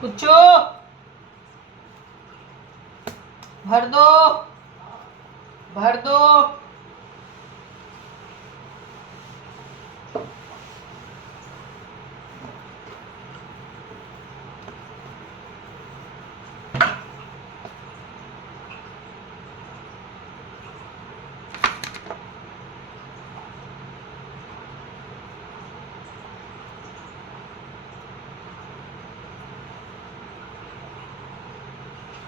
कुछो भर दो, भर दो।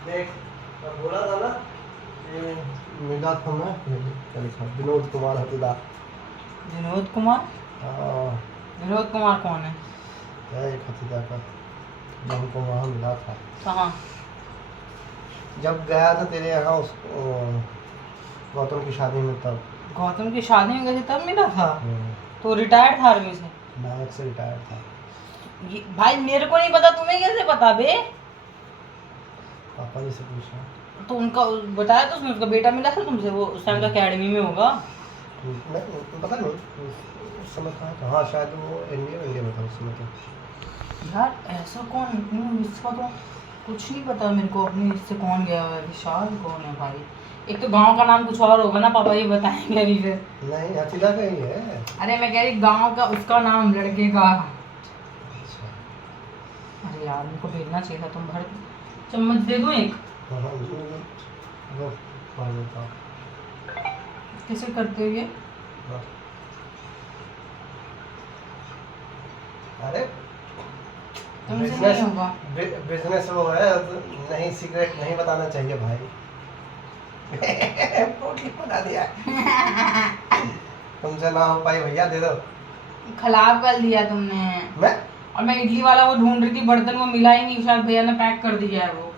देख बोला था ना कि मेरा था ना विनोद कुमार हतीदा। विनोद कुमार? हाँ विनोद कुमार कौन है? एक हतीदा का जो हमको वहाँ मिला था। कहाँ? जब गया था तेरे यहाँ उस गौतम की शादी में तब। गौतम की शादी में गए थे तब मिला था? तो रिटायर्ड था आर्मी से? नायक से रिटायर था। भाई मेरे को नहीं पता, तुम्हें कैसे पता बे? पापा जी से पूछा तो उनका बताया तो उसने, उसका बेटा मिला था तुमसे, वो उस टाइम तो अकेडमी में होगा। नहीं पता नहीं उस समय कहाँ था। हाँ शायद वो इंडिया में था उस समय तो। यार ऐसा कौन, इसका तो कुछ नहीं पता मेरे को अपने इससे कौन गया हुआ है। विशाल कौन है भाई? एक तो गांव का नाम कुछ और होगा ना, पापा ये बताएंगे अभी फिर। नहीं हतीदा का ही है। अरे मैं कह रही गांव का, उसका नाम लड़के का। अच्छा अरे यार मेरे को भेजना चाहिए था। तुम भर चम्मच दे दो एक। हाँ वो पढ़ लेता हूँ। कैसे करते हो ये? अरे तुमसे नहीं होगा। बिजनेस वो है नहीं, सीक्रेट नहीं बताना चाहिए भाई। पोटली बना दिया। तुमसे ना हो पाई भैया, दे दो। खराब कर दिया तुमने। मैं और मैं इडली वाला वो ढूंढ रही थी बर्तन, वो मिला ही नहीं, शायद भैया ने पैक कर दिया है वो।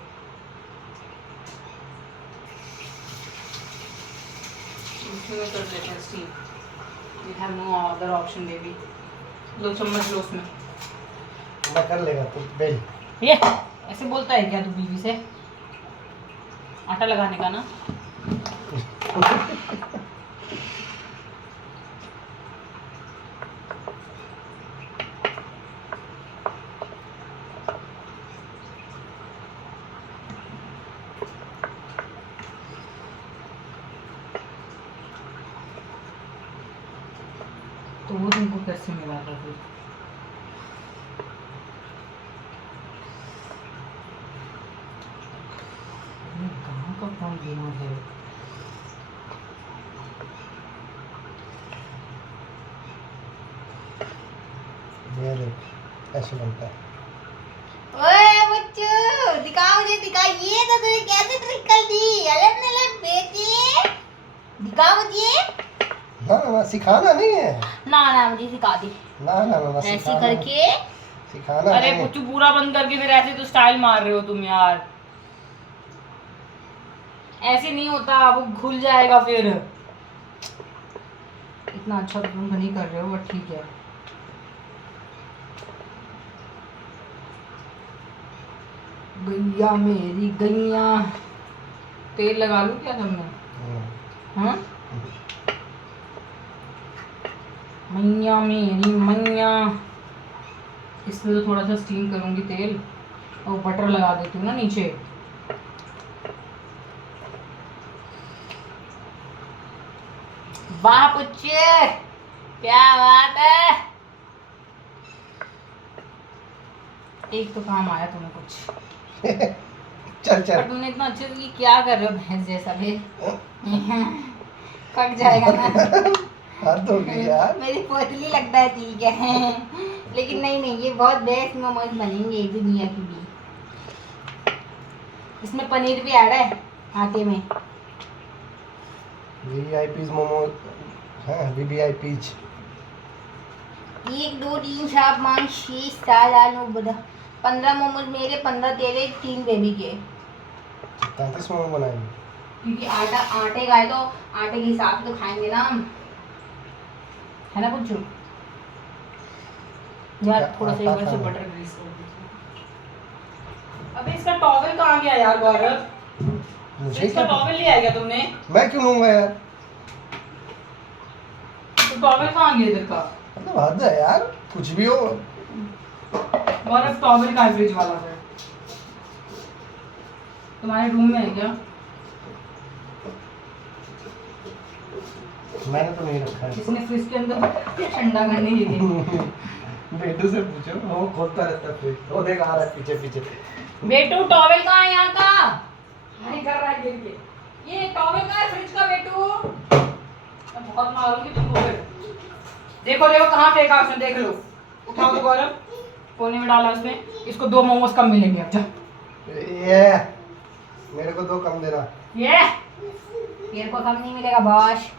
इसमें कर लेते हैं steam. We have no other option baby। लो चम्मच लो उसमें। मैं कर लेगा तू बेल। ये ऐसे बोलता है क्या तू बीवी से? आटा लगाने का ना। तो वो तुमको कैसे मिला था फिर? कहाँ का कौन बीमार है? ये देख ऐसे बनता है। ओए बच्चू दिखाओ मुझे, दिखाओ ये तो तूने कैसे ट्रिक कर दी। अलग अलग बेटी दिखाओ मुझे। ना सिखाना नहीं है। ना मुझे सिखा दी ना ऐसे सिखाना करके। सिखाना अरे नहीं। पुच्चू पूरा बंद करके फिर ऐसे तो स्टाइल मार रहे हो तुम यार। ऐसे नहीं होता, वो खुल जाएगा फिर। इतना अच्छा तो तुम नहीं कर रहे हो बट ठीक है। गैया मेरी गैया। तेल लगा लूं क्या तुमने? हाँ मैया मेरी मैया। इसमें तो थोड़ा सा स्टीम करूंगी तेल, और बटर लगा देती हूँ ना नीचे। वाह पुच्चे क्या बात है। एक तो काम आया तुम्हें कुछ। चल पर तुमने इतना अच्छे से क्या कर रहे हो भैंस जैसा भी। पक जाएगा ना। हद हो गई यार। मेरी पोतली लगता है ठीक है। लेकिन नहीं ये बहुत बेस्ट मोमोज बनेंगे दुनिया की भी। इसमें पनीर भी ऐड है आटे में। वीआईपीज मोमो हैं, वीवीआईपीज। 1 2 3 4 5 6 7 8 9 15 मोमोज मेरे, 15 तेरे, 3 बेबी के। 33 मोमो बनाएंगे। क्योंकि आटे का है तो आटे के हिसाब से तो खाएंगे ना हम, है ना पुच्चू? यार थोड़ा सा एक बार से बटर ग्रीस कर दीजिए। अबे इसका टॉवेल कहाँ गया यार गौरव? मुझे इसका क्या टॉवेल ले आया क्या तुमने? मैं क्यों लूंगा यार? तो टॉवेल कहाँ गया इधर का? मतलब हद है यार, कुछ भी हो। गौरव टॉवेल का फ्रिज वाला है। तुम्हारे रूम में है क्या? मैंने तो नहीं रखा है। किसने फ्रिज के अंदर ठंडा करने के लिए? बेटू से पूछो, वो खोलता रहता है फ्रिज। वो देख आ रहा है पीछे पीछे। बेटू टॉवेल कहाँ है यहाँ का? नहीं कर रहा है गिर के। ये टॉवेल कहाँ है फ्रिज का बेटू? मैं बहुत मारूंगी तुमको फिर। देखो देखो कहाँ फेंका उसने, देख लो। उठाओ तो गौरव, कोने में डाला उसने। इसको 2 मोमोज कम मिलेंगे अब। जा ये मेरे को 2 कम देना। ये मेरे को कम नहीं मिलेगा बॉस।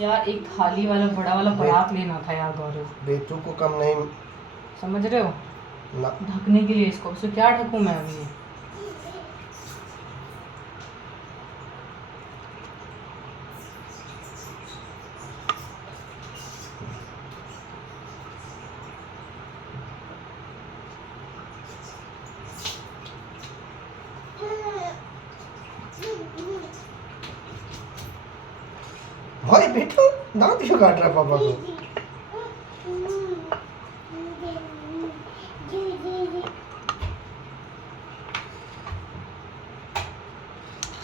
यार एक थाली वाला बड़ा वाला परात लेना था यार गौरव। बेटू को कम नहीं समझ रहे हो? ना। ढकने के लिए इसको। उससे क्या ढकूं मैं अभी? भाई बेटू दांत क्यों काट रहा पापा को?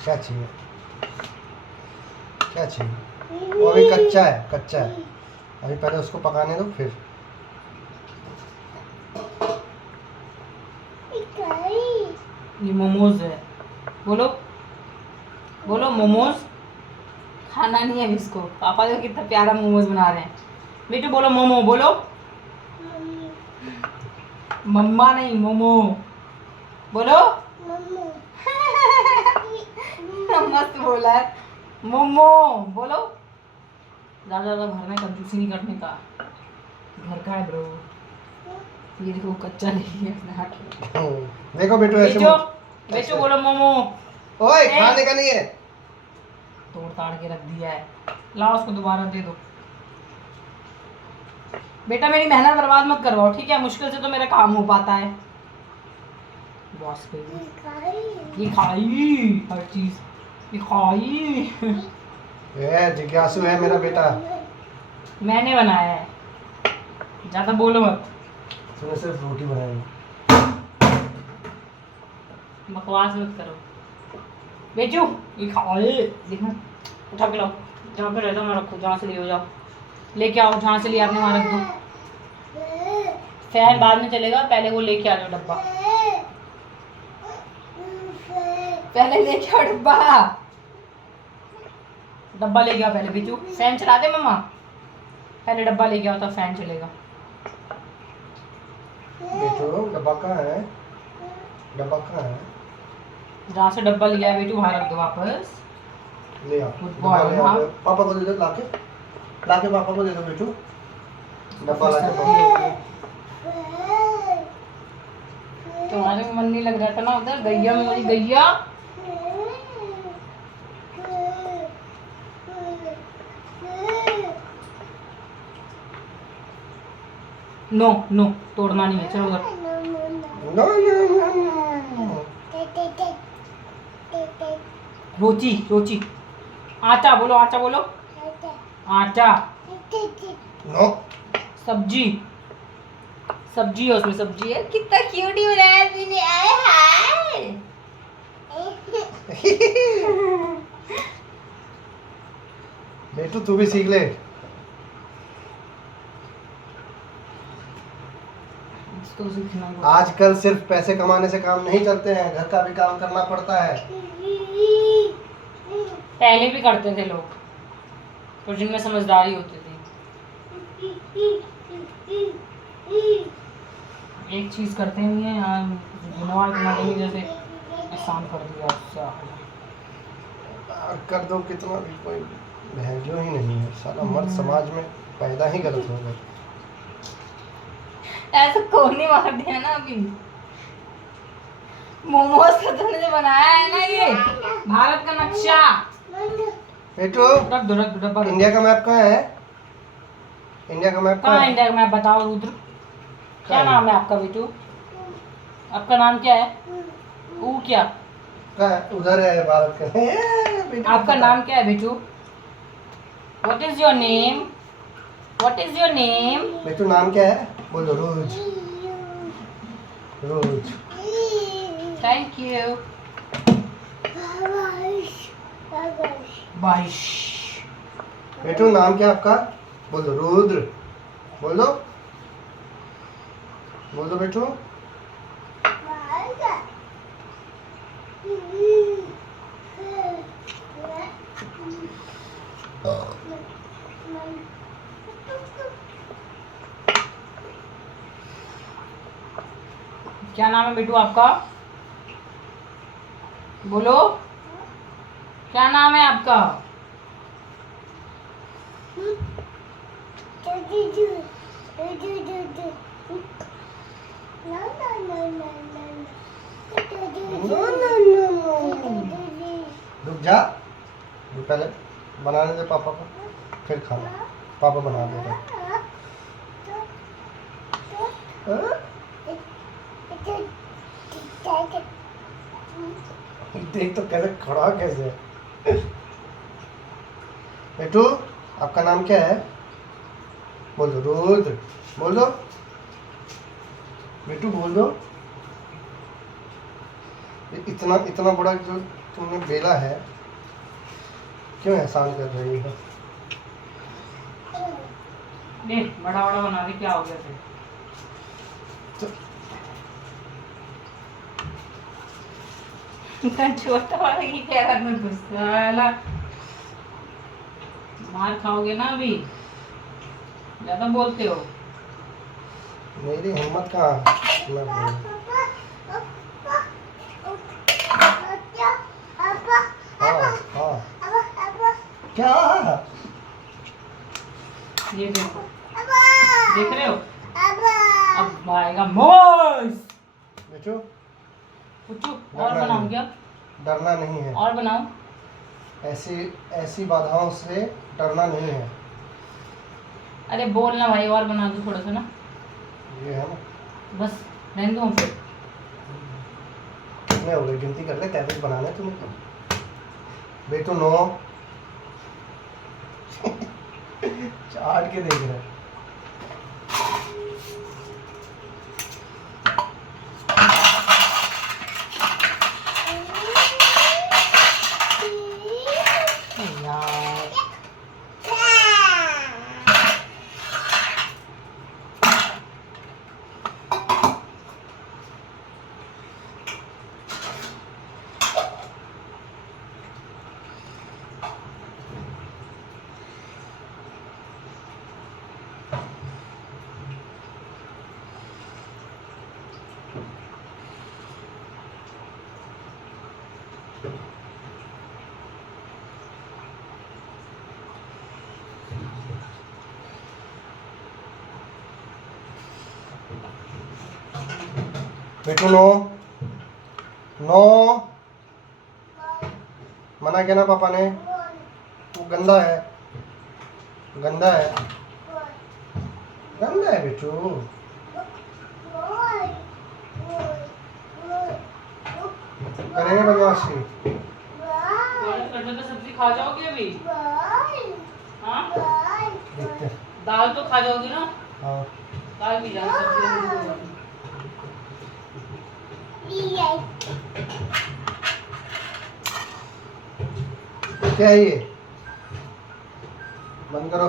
क्या चाहिए? क्या चाहिए? वो अभी कच्चा है, कच्चा है। अभी पहले उसको पकाने दो फिर। ये मोमोज है। बोलो बोलो मोमोज। खाना नहीं है अभी इसको। पापा देखो कितना प्यारा मोमोज बना रहे हैं। बेटू बोलो मोमो, बोलो। मम्मा नहीं, मोमो बोलो। मस्त बोला है, मोमो बोलो। ज़्यादा घर में कंजूसी नहीं करने का। घर का है ब्रो। ये देखो कच्चा नहीं है अपने हाथ में। देखो बेटू ऐसे बेचो बोलो मोमो। ओए खाने का नहीं है। तोड़ ताड़ के रख दिया है। लाओ उसको दोबारा दे दो। बेटा मेरी मेहनत बर्बाद मत करवाओ, ठीक है? मुश्किल से तो मेरा काम हो पाता है। बॉस पे ये खाई हर चीज, ये खाई। ये जिज्ञासु है मेरा बेटा। मैंने बनाया है, ज्यादा बोलो मत। तूने सिर्फ रोटी बनाई। बकवास मत करो। बेचू ये खाए। देखो उठा के लाओ। जहाँ पे रहता मैं रखो, जहाँ से ले जाओ। लेके आओ जहाँ से लिया आपने, वहाँ रख दो। फैन बाद में चलेगा, पहले वो लेके आ जाओ डब्बा। पहले लेके आओ डब्बा। डब्बा लेके आओ पहले। बिचू फैन चला दे मम्मा। पहले डब्बा लेके आओ तब फैन चलेगा। बेटू डब्बा कहाँ है? डब्बा कहाँ है? जहाँ से डब्बा लिया है बेटू वहाँ रख दो वापस। ले आओ। Good डब्बा boy, ले आओ। हाँ। पापा को दे दो लाके। लाके पापा को दे दो बेटू। डब्बा लाके पापा। तुम्हारे मन नहीं लग रहा था ना उधर? गैया मेरी गैया। नो नो तोड़ना नहीं है, चलो उधर। No no no. रोची रोची। आटा बोलो, आटा बोलो। आटा। नो। सब्जी, सब्जी है उसमें, सब्जी है। कितना क्यूट ही बनाया है तूने। आए हाय। बेटू तू भी सीख ले। इसको सीखना होगा। आजकल सिर्फ पैसे कमाने से काम नहीं चलते हैं, घर का भी काम करना पड़ता है। पहले भी करते थे लोग, तो जिनमें समझदारी होती थी। एक चीज करते नहीं है यार, धन्यवाद तुम्हारे लिए जैसे एहसान कर दिया उससे। कर दो कितना भी, कोई वैल्यू ही नहीं है। साला मर्द समाज में पैदा ही गलत हो गया। ऐसा कौन ही मार दिया ना अभी। मोमोज का तुमने जो बनाया है ना, ये भारत का नक्शा। बेटू रख दो डब्बा। इंडिया का मैप कहाँ है? इंडिया का मैप कहाँ कहाँ है? इंडिया का मैप बताओ रुद्र। क्या है? नाम है आपका बेटू? आपका नाम क्या है? ऊ क्या? कहाँ है? उधर है भारत का। बेटू आपका नाम क्या है बेटू? What is your name? What is your name? बेटू नाम क्या है? बोलो रोज। रोज। Thank you. 22। बेटू नाम क्या आपका? बोल दो रुद्र। बोल दो बेटू। क्या नाम है बेटू आपका? बोलो, क्या नाम है आपका? रुक जा, पहले बनाने दे पापा को, फिर खाना। पापा बना देगा। देख तो कैसे खड़ा कैसे है। बेटू आपका नाम क्या है? बोल दो रुद्र। बोल दो बेटू, बोल दो। इतना इतना बड़ा जो तुमने बेला है, क्यों एहसान कर रही हो? देख बड़ा बड़ा बना दे, क्या हो गया फिर? छोटा वाला की कह रहा मैं गुस्सा वाला। मार खाओगे ना अभी, ज्यादा बोलते हो। मेरी हिम्मत कहाँ है? मैं बोलूं। हाँ क्या? ये देखो, देख रहे हो? अब आएगा मौज। बेटू पुच्चू और बनाऊं क्या? डरना नहीं है। और बनाऊं? ऐसी बाधाओं से डरना नहीं है। अरे बोलना भाई, और बना दो थोड़ा सा ना। ये है ना, बस रहने दो फिर। कितने हो गए? गिनती कर ले, 33 बनाने तुम्हें। बेटू 9। चाट के देख रहे। यार बेटू 9। मना किया ना पापा ने, वो गंदा है, गंदा है, गंदा है बेटू। करेंगे बदमाशी। कटहल का सब्जी खा जाओगे अभी? हाँ देखते हैं। दाल तो खा जाओगी ना? हाँ दाल भी जाओ, सब्जी क्या है ये? बंद करो।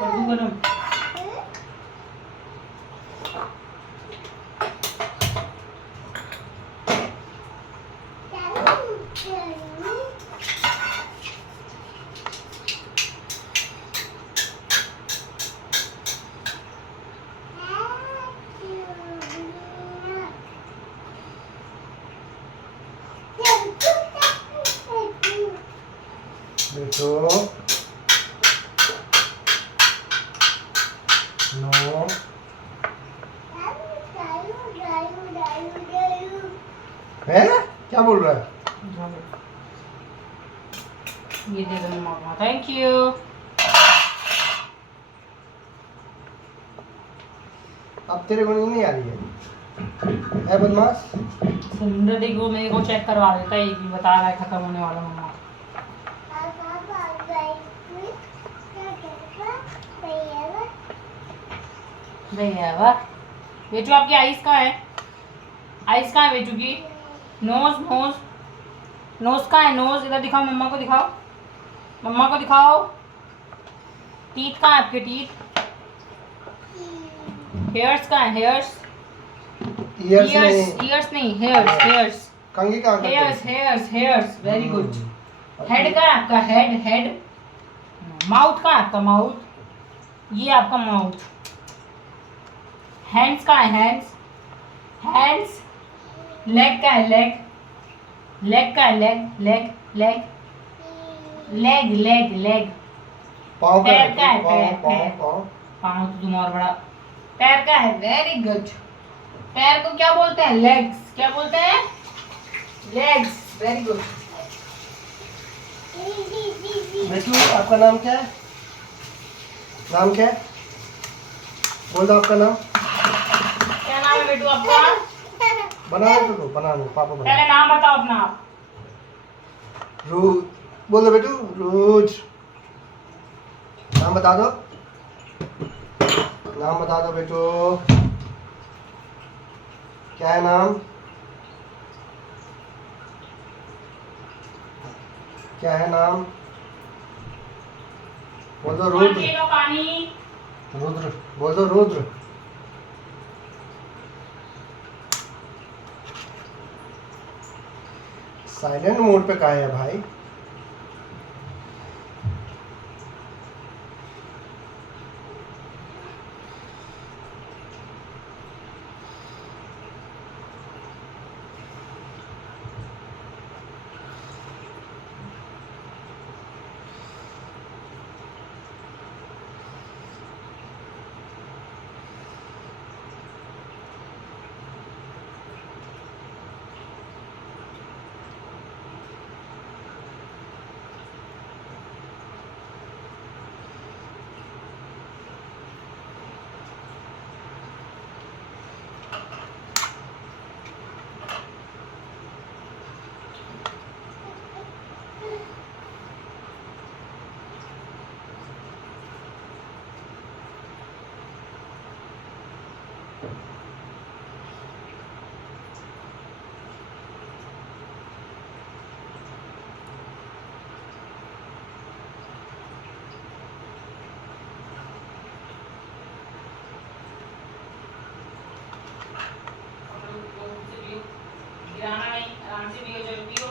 कर दूं गरम? बेटू 9। है क्या बोल रहा है? ये दे दो मम्मा, थैंक यू। अब तेरे को नहीं आ रही है बदमाश? सुंदर देखो, मेरे को चेक करवा देता है, ये भी बता रहा है खत्म होने वाला मम्मा। भैया वाह। बेटू आपकी आइस कहाँ है? आइस कहाँ है बेटू की? नोज नोज नोज कहाँ है? नोज इधर दिखाओ, मम्मा को दिखाओ, मम्मा को दिखाओ। टीथ कहाँ है आपके? टीथ। हेयर्स कहाँ है? हेयर्स। ईयर्स नहीं, ईयर्स नहीं, हेयर्स हेयर्स कंघी कहाँ करते हेयर्स हैं? Hairs hairs. Very good. अच्छा। हेड कहाँ है आपका? Head head. माउथ कहाँ है आपका? माउथ। ये आपका माउथ। हैंड्स कहाँ है? Hands hands. लेग कहाँ है? लेग। लेग कहाँ है? Leg leg leg leg leg leg. पाँव का पैर का है? पाँव पैर पाँव पैर। पाँव। पाँव तो तुम और बड़ा। पैर का है? Very good. पैर को क्या बोलते हैं? लेग्स। क्या बोलते हैं? लेग्स। Very good. बेटू आपका नाम क्या है? नाम क्या है? बोल दो आपका नाम। क्या नाम है बेटू आपका? बनाने तो दो, बनाने पापा बना। पहले नाम बताओ अपना आप। रोज। बोल दो बेटू, रोज। नाम बता दो, नाम बता दो बेटू। क्या है नाम? क्या है नाम? बोल दो कौन रुद्र। पिएगा पानी? रुद्र बोल दो, रुद्र। साइलेंट मोड पे कहाँ है भाई? गिराना नहीं, आराम से पियो। चलो पियो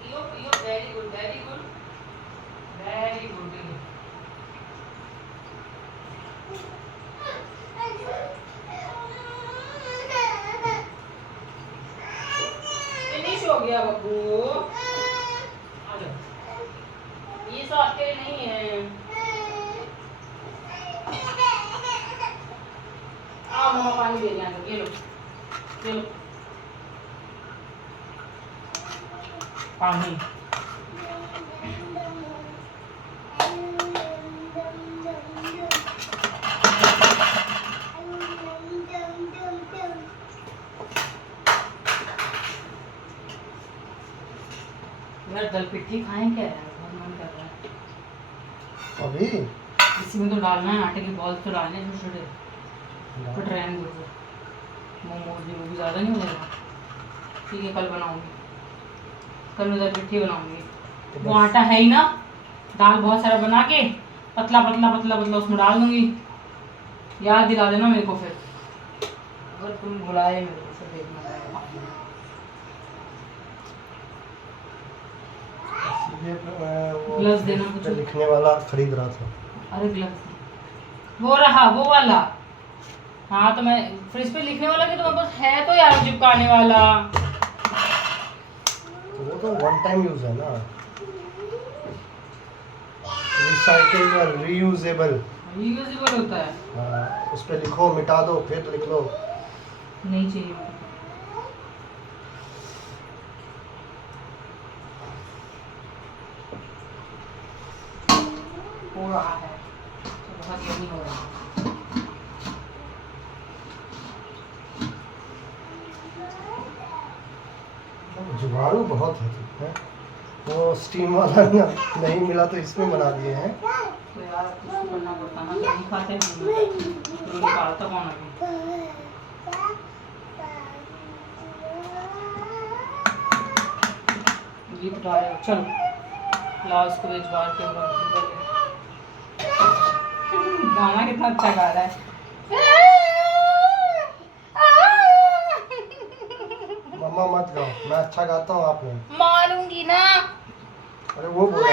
पियो पियो। Very good very good very good. Finish हो गया बब्बू। आ जाओ। ये सब आपके लिए नहीं है। आओ मम्मा पानी दे रही हैं। ये लो ये लो पानी। यार दल पिट्ठी खाएं क्या? यार बहुत मन कर रहा है। अभी इसी में तो डालना है, आटे के बॉल तो डालने हैं छोटे छोटे। बट रहने दो, मोमोज भी, वो भी ज़्यादा नहीं हो जाएगा। ठीक है, कल बनाऊंगी। कल मैं दल पिट्ठी बनाऊंगी। वो आटा है ही ना, दाल बहुत सारा बना के पतला पतला पतला पतला उसमें डाल दूंगी। याद दिला देना मेरे को फिर, अगर तुम बुलाए मेरे को फिर देखना पड़ेगा। ग्लव्स देना कुछ। लिखने वाला खरीद रहा था। अरे ग्लव्स वो रहा, वो वाला। हाँ तो मैं फ्रिज पे लिखने वाला कि तुम्हारे पास है तो यार चिपकाने वाला। तो वो तो वन टाइम यूज है ना, रिसाइकलेबल, रीयूजेबल। रीयूजेबल होता है। हाँ, उस पे लिखो, मिटा दो, फिर लिख लो। नहीं चाहिए मुझे। हो रहा है तो बहुत यही हो रहा है। जुगाड़ू बहुत है, ठीक है। वो स्टीम वाला ना नहीं मिला तो इसमें बना दिए हैं। तो यार कुछ तो करना पड़ता ना, नहीं खाते हम तो निकालता कौन अभी। गीत गाया चलो लाओ इसको भिजवा के गाना कितना अच्छा गा रहा है। मम्मा मत गाओ, मैं अच्छा गाता हूँ, आप नहीं। मारूंगी ना। अरे वो बोला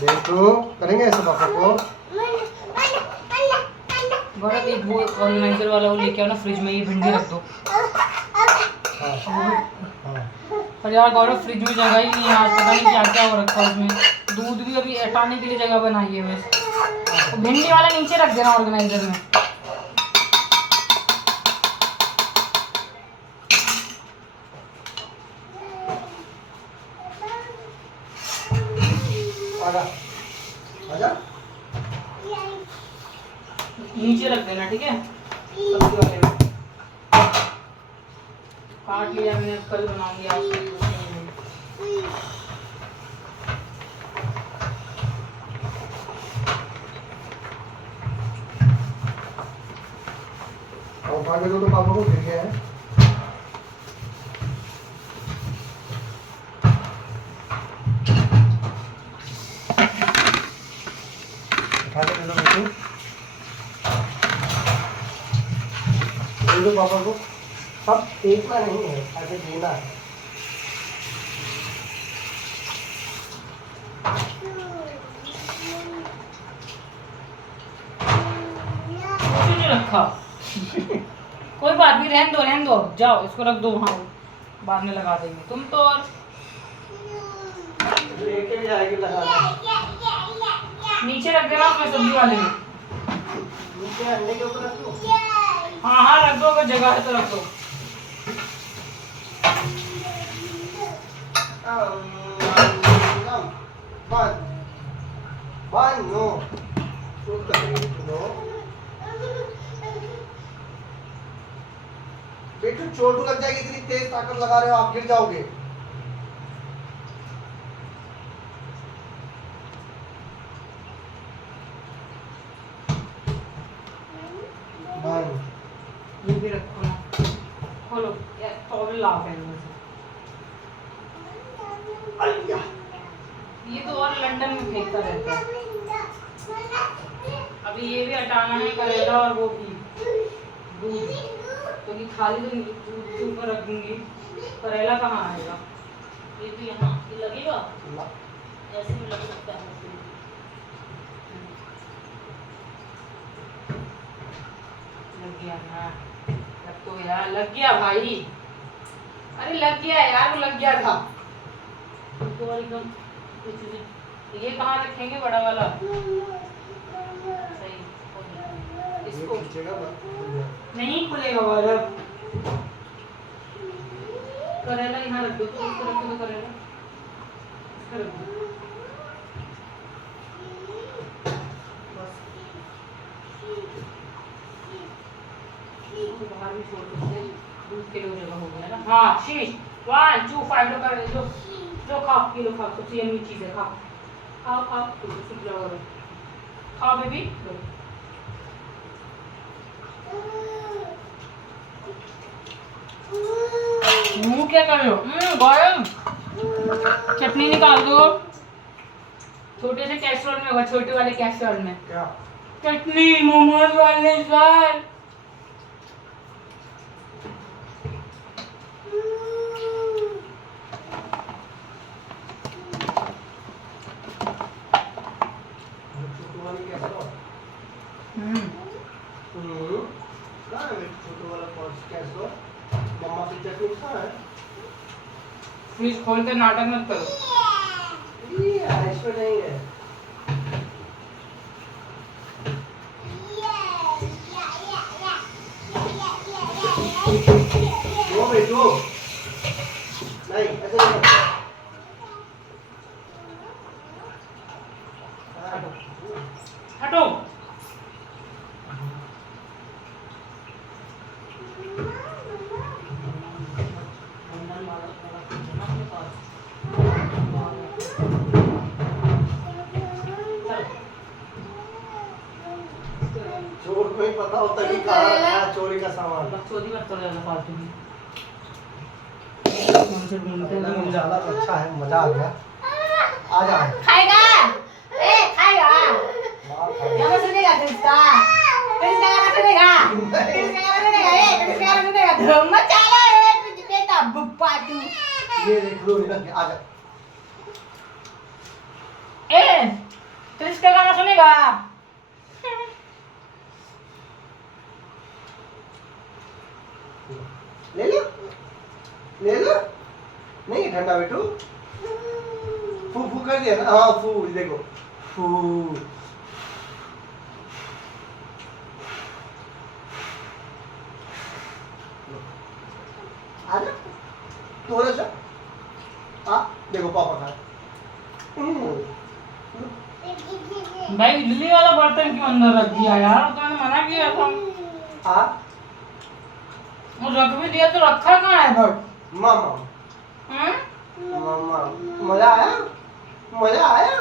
देखो करेंगे ऐसे पापा को। गौरव एक वो ऑर्गेनाइजर वाला वो लेके आओ ना, फ्रिज में ये भिंडी रख दो। हाँ हाँ पर यार गौरव फ्रिज में जगह ही नहीं है आज, पता नहीं क्या क्या हो रखा है उसमें। दूध भी अभी हटाने के लिए जगह बनाई है बस। तो भिंडी वाला नीचे रख देना ऑर्गेनाइजर में। आजा आजा। नीचे रख देना ठीक है, सब्जी वाले में। काट लिया मैंने, कल बनाऊंगी आज नहीं। और उठा के दो तो पापा को गिर गया है। उठा के दे दो बेटू, दे दो पापा को। सब देखना नहीं है, ऐसे देना है। क्यों नहीं रखा? कोई बात नहीं, रहने दो, जाओ इसको रख दो वहाँ, बाद में लगा देंगे। तुम तो और लेके जाएगी लगाना। नीचे रख देना अपने सब्जी वाले में। नीचे अंडे के ऊपर रख दो। हाँ हाँ रख दो, अगर जगह है तो रख दो। बेटू चोट लग जाएगी, इतनी तेज ताकत लगा रहे हो, आप गिर जाओगे। ये भी रखो ना, खोलो यार, टॉवल लाओ पहले से। ये तो और लंदन में फेंकता रहता है। अभी ये भी हटाना है, करेला और वो भी दूध, क्योंकि खाली तो दूध के ऊपर रख दूंगी, करेला कहाँ आएगा। ये तो यहाँ ये लगेगा, ऐसे में लग सकता है। लग गया ना, अब तो यार लग गया भाई। अरे लग गया यार, वो लग गया था। तो एकदम ये कहाँ रखेंगे बड़ा वाला? सही इसको नहीं खुलेगा वाला। करेला यहाँ रख दो, तो इसको रख दो, करेला इसको रख दो बस। बाहर भी छोड़ सकते हैं, दूध के लिए जगह हो गया ना। हाँ शीश 1 2 5 लो कर दो, लो खाओ, ये लो खाओ, सबसे यम्मी चीज़ है, खाओ खाओ खाओ, सूख जाओ, खाओ बेबी। मुंह क्या कर रहे हो? गरम चटनी निकाल दो। छोटे से कैसरोल में होगा, छोटे वाले कैसरोल में क्या चटनी, मोमोज वाले सर। मम्मा की चटनी कहाँ है? फ्रिज खोल कर नाटक मत करो। ये इसमें नहीं है। दो बेटू, नहीं ऐसे नहीं। हटो। बताओ तक कहाँ रखा है चोरी का सामान। बकचोदी मत करो ज्यादा फालतू में। हमसे ढूंढते हैं तो मिल ज्यादा जाता। अच्छा है, मजा आ गया। आ जा खाएगा खाएगा बाप रे। गाना सुनेगा किसका गाना सुनेगा किसका गाना सुनेगा किसका गाना सुनेगा धर्म चाला है तुझ बेटा बुप्पा तू ये देख लो इधर के, आ जा। किसका गाना सुनेगा? ले लो ले लो। नहीं ठंडा बेटू। फू फू कर दिया ना। हाँ फू देखो फू। आ जा थोड़ा सा। हाँ देखो पापा खा। भाई इडली वाला बर्तन क्यों अंदर रख दिया यार? तो मैंने मना किया था। हाँ वो रख भी दिया तो रखा कहाँ है बट? मामा हम्म? मामा मजा आया मजा आया।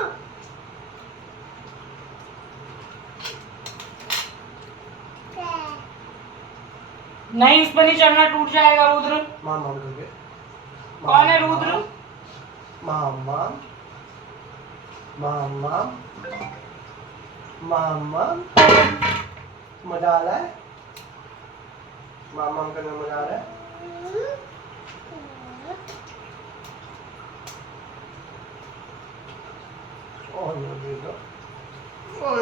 नहीं उस पर नहीं चढ़ना, टूट जाएगा रुद्र। मामा करके। कौन है रुद्र? मामा मामा मामा मजा आ रहा है। मामा करने मजा आ रहा है। और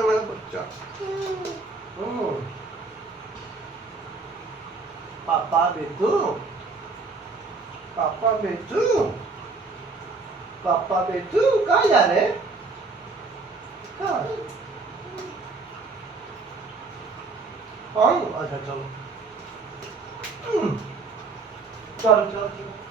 मेरा बच्चा। पापा बेटू पापा बेटू पापा बेटू कहाँ जा रहे? कहाँ? अच्छा चलो चलो चलो चलो।